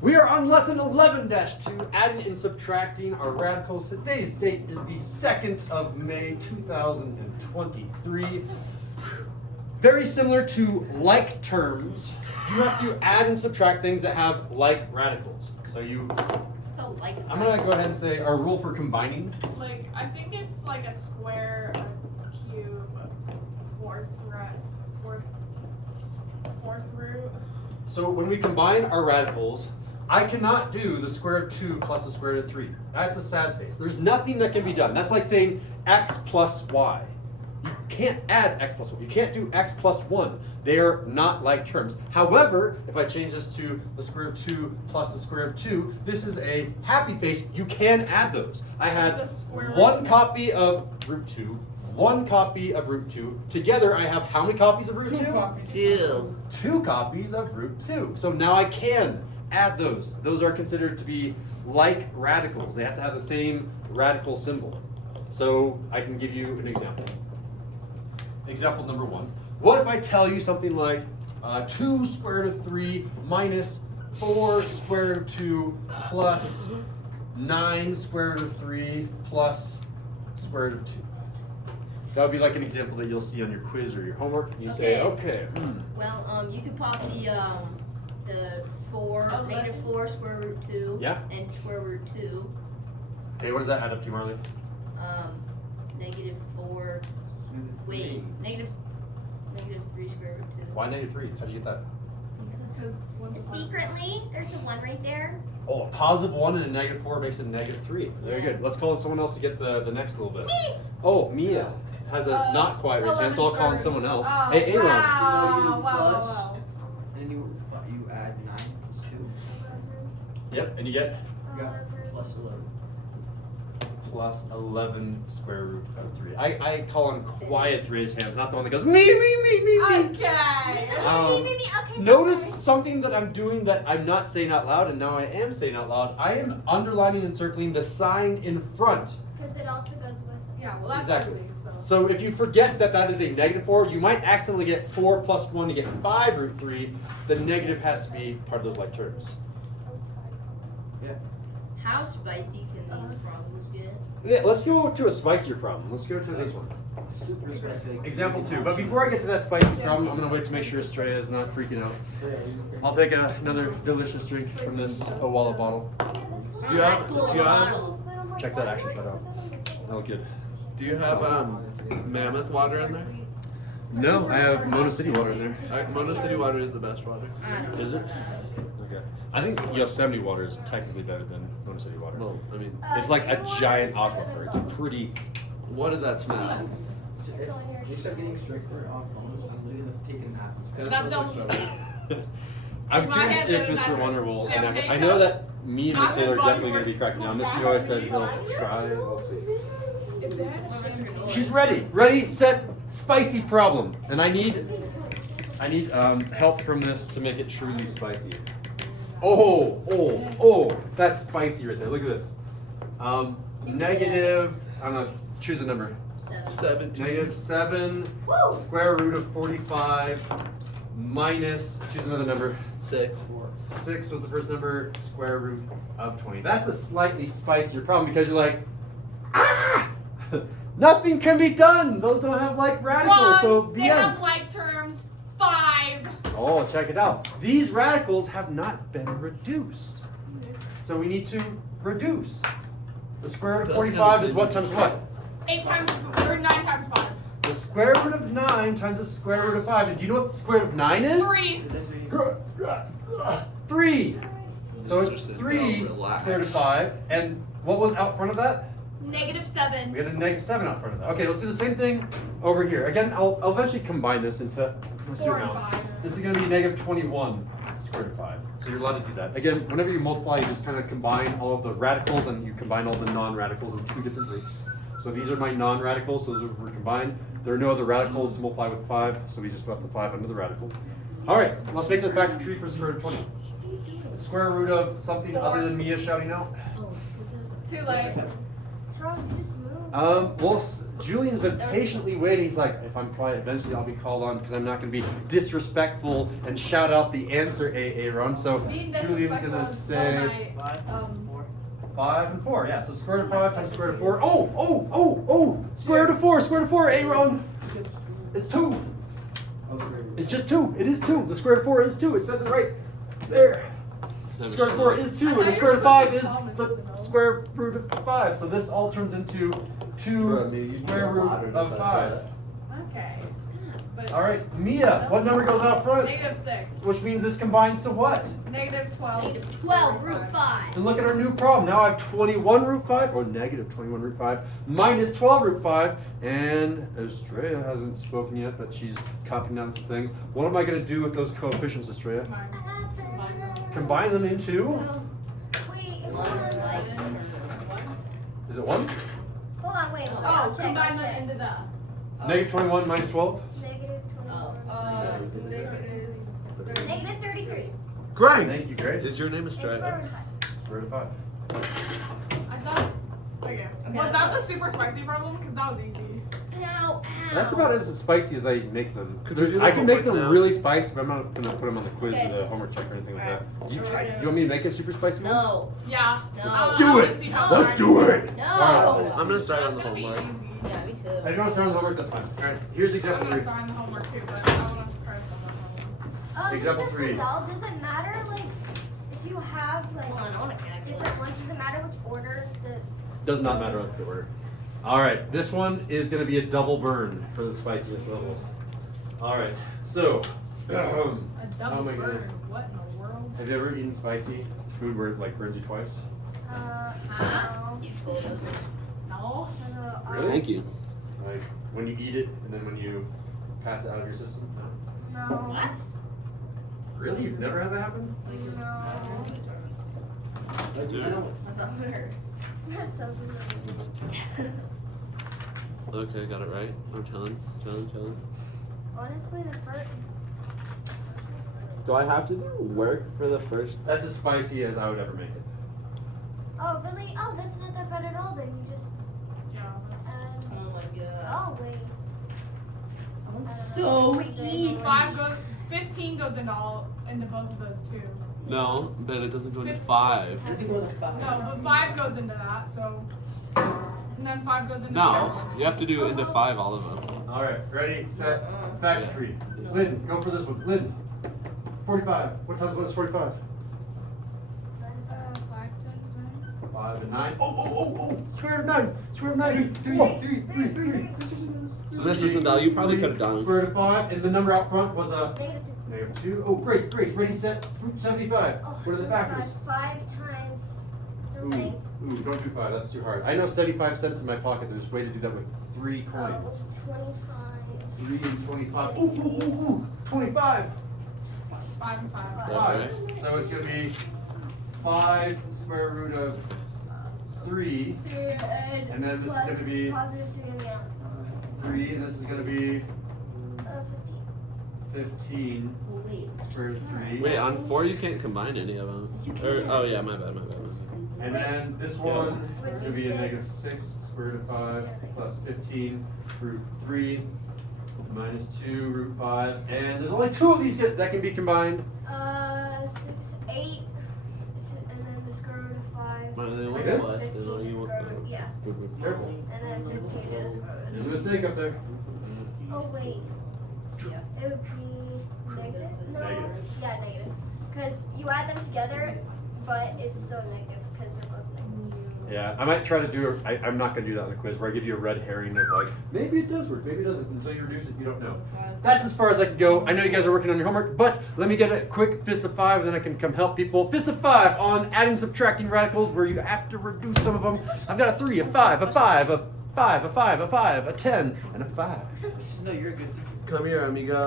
We are on lesson 11-2, adding and subtracting our radicals. Today's date is the 2nd of May, 2023. Very similar to like terms, you have to add and subtract things that have like radicals. So I'm gonna go ahead and say our rule for combining. Like, I think it's like a square, a cube, fourth root. So when we combine our radicals, I cannot do the square of 2 plus the square root of 3. That's a sad face. There's nothing that can be done. That's like saying x plus y. You can't add x plus 1. You can't do x plus 1. They are not like terms. However, if I change this to the square root of 2 plus the square root of 2, this is a happy face. You can add those. I had one copy of root 2, one copy of root 2. Together, I have how many copies of root 2? 2 copies. 2 copies of root 2. So now I can add those. Those are considered to be like radicals. They have to have the same radical symbol. So I can give you an example. Example number 1. What if I tell you something like 2 square root of 3 minus 4 square root of 2 plus 9 square root of 3 plus square root of 2? That would be like an example that you'll see on your quiz or your homework. You say, okay. Well, you could pop the negative 4 square root 2 and square root 2. Okay, what does that add up to, Marley? Negative 4. Wait, negative 3 square root 2. Why negative 3? How'd you get that? Because Secretly, there's a 1 right there. Oh, a positive 1 and a negative 4 makes it a negative 3. Very good. Let's call on someone else to get the next little bit. Me! Oh, Mia has a not quite raised hand, so I'll call on someone else. Oh, Hey, Aaron. Wow. And you add 9 plus 2. Yep, and you get You got plus 11. plus 11 square root of 3. I call on quiet raised hands, not the one that goes, me. Okay. Okay, Notice something that I'm doing that I'm not saying out loud, and now I am saying out loud. I am underlining and circling the sign in front. Because it also goes with it. Yeah, well, that's Exactly. ugly, so. So if you forget that that is a negative 4, you might accidentally get 4 plus 1 to get 5 root 3. The negative has to be part of those like terms. Yeah. How spicy can these problems get? Yeah, let's go to a spicier problem. Let's go to this one. Super spicy. Example 2. But before I get to that spicy problem, I'm going to wait to make sure Estrella is not freaking out. I'll take another delicious drink from this Owala bottle. Do you have? Check that action shot out. That looked good. Do you have Mammoth water in there? No, I have Mono City water in there. Mono City water is the best water. Is it? Okay. I think Yosemite water is technically better than Mono City water. Well, I mean, It's like a giant aquifer. It's a pretty. what does that smell? You start getting stricter on phones. I'm literally taking that. Stop, don't. I'm My curious head if doing Mr. that. Wonder will. Champagne I know cups? that me and Miss Not Taylor are good body definitely going to be works. cracking down. Mr. always said he'll try. We'll see. She's ready. Ready, set, spicy problem. And I need help from this to make it truly spicy. Oh, that's spicy right there. Look at this. Negative, I'm gonna choose a number. 17. Negative 7 square root of 45 minus, choose another number. 6. 6 was the first number, square root of 20. That's a slightly spicier problem because you're like, nothing can be done. Those don't have like radicals. So the They end. have like terms. 5. Oh, check it out. These radicals have not been reduced. So we need to reduce. The square root of 45 is what times what? 8 times, or 9 times 5. The square root of 9 times the square root of 5. And do you know what the square root of 9 is? 3. 3. So it's Interesting. 3 Oh, relax. square root of 5. And what was out front of that? Negative 7. We had a negative 7 out front of that. Okay, let's do the same thing over here. Again, I'll eventually combine this into, let's do 4 it and now. 5. This is going to be negative 21 square root of 5. So you're allowed to do that. Again, whenever you multiply, you just kind of combine all of the radicals and you combine all the non-radicals in 2 different groups. So these are my non-radicals, so those were combined. There are no other radicals to multiply with 5, so we just left the 5 under the radical. All right, let's make the factor tree for the square root of 20. The square root of something 4. other than Mia shouting out. Too late. Charles, just move. Well, Julian's been patiently waiting. He's like, if I'm quiet, eventually I'll be called on because I'm not going to be disrespectful and shout out the answer, Aaron. So Being Julian's going to say 5 and 4. Yeah, so square root of 5 times square root of 4. Oh! Square root of 4, square root of 4, Aaron. It's 2. It's just 2. It is 2. The square root of 4 is 2. It says it right there. The square root of 4 is 2, and the square root of 5 is the square root of 5. So this all turns into 2 square root of 5. Okay. But All right, Mia, what number goes out front? -6. Which means this combines to what? -12. Negative 12 root 5. And look at our new problem. Now I have 21 root 5, or negative 21 root 5, minus 12 root 5. And Estrella hasn't spoken yet, but she's copying down some things. What am I going to do with those coefficients, Estrella? Combine them into? Wait, hold on. Is it 1? Hold on, wait. Oh, I'll check, combine I'll them check. into the. Negative 21 minus 12? Negative 21. Negative. Negative 33. Grace! Thank you, Grace. Is your name It's square Estrella? root of 5. Square root of 5. I thought. Okay. Was that the super spicy problem? Because that was easy. Ow, ow. That's about as spicy as I make them. Could we do the I can make them homework now? really spicy, but I'm not going to put them on the quiz Okay. or the homework check or anything like that. Alright. You want me to make it super spicy? one? No. Yeah. No. I Do wanna it. see how Let's hard do it it. is. No. Alright. I'm gonna start on the It's gonna be homework. easy. Yeah, me too. I don't want to start on the homework, that's fine. Alright, here's I'm example gonna 3. sign the homework too, but I want to try something. Example Mr. 3. Sandel, does it matter, like, if you have, like, Hold on, I wanna connect it. different ones, does it matter which order the... Does not matter what the order. Alright, this one is going to be a double burn for the spiciness level. Alright, so, A how double am I gonna- burn. What in the world? have you ever eaten spicy food where it like burns you twice? No. You scoliosis. No. Really? Thank you. Like when you eat it and then when you pass it out of your system? No? No. What? Really? You've never had that happen? No. What's up with her? That sounds amazing. Okay, got it right. I'm telling. Honestly, the first... Do I have to do work for the first? That's as spicy as I would ever make it. Oh, really? Oh, that's not that bad at all, then. You just... Yeah. that's- Oh my god. Oh, wait. So easy. 15 goes into both of those too. No, but it doesn't go into 50. 5. This is going to 5. No, but 5 goes into that, so. And then 5 goes into the No, other ones. you have to do into 5 all of them. Alright, ready, set, factory. Lynn, go for this one. Lynn, 45. What is 45? 5 times 9. 5 and 9. Oh! Square root of 9! Square root of 9! Three. So this isn't that. You probably could have done. Square root of 5, and the number out front was a Negative 2. -2. Oh, Grace, ready, set, root 75. Oh, What are the factors? 5 times Ooh, something. don't do 5, that's too hard. I know 75 cents in my pocket, there's a way to do that with 3 coins. 25. 3 and 25. Ooh, 25! 5 and 5. Right. 5. So it's going to be 5 square root of 3, and then this is going to be Positive 3 on the outside. 3, and this is going to be 15. 15 Wait. square root of 3. Wait, on 4 you can't combine any of them. Yes, you Or, can. oh yeah, my bad. And then this one Which is going to is be a six. negative 6 square root of 5 plus 15 root 3 minus 2 root 5. And there's only 2 of these that can be combined. 6, 8, and then the square root of 5. Well, then and what? then What? 15 Then is you square want- root, yeah. Careful. And then 15 is square root. There's a mistake up there. Oh, wait. Yeah. It would be negative? No. Negative. Yeah, negative. Because you add them together, but it's still negative because they're both negative. Yeah, I might try to do I'm not going to do that on the quiz where I give you a red herring of like, maybe it does work, maybe it doesn't. Until you reduce it, you don't know. That's as far as I can go. I know you guys are working on your homework, but let me get a quick fist of 5, then I can come help people. Fist of 5 on adding, subtracting radicals where you have to reduce some of them. I've got a 3, a 5, a 5, a 5, a 5, a 5, a 10, and a 5. No, you're good. Come here, amigo.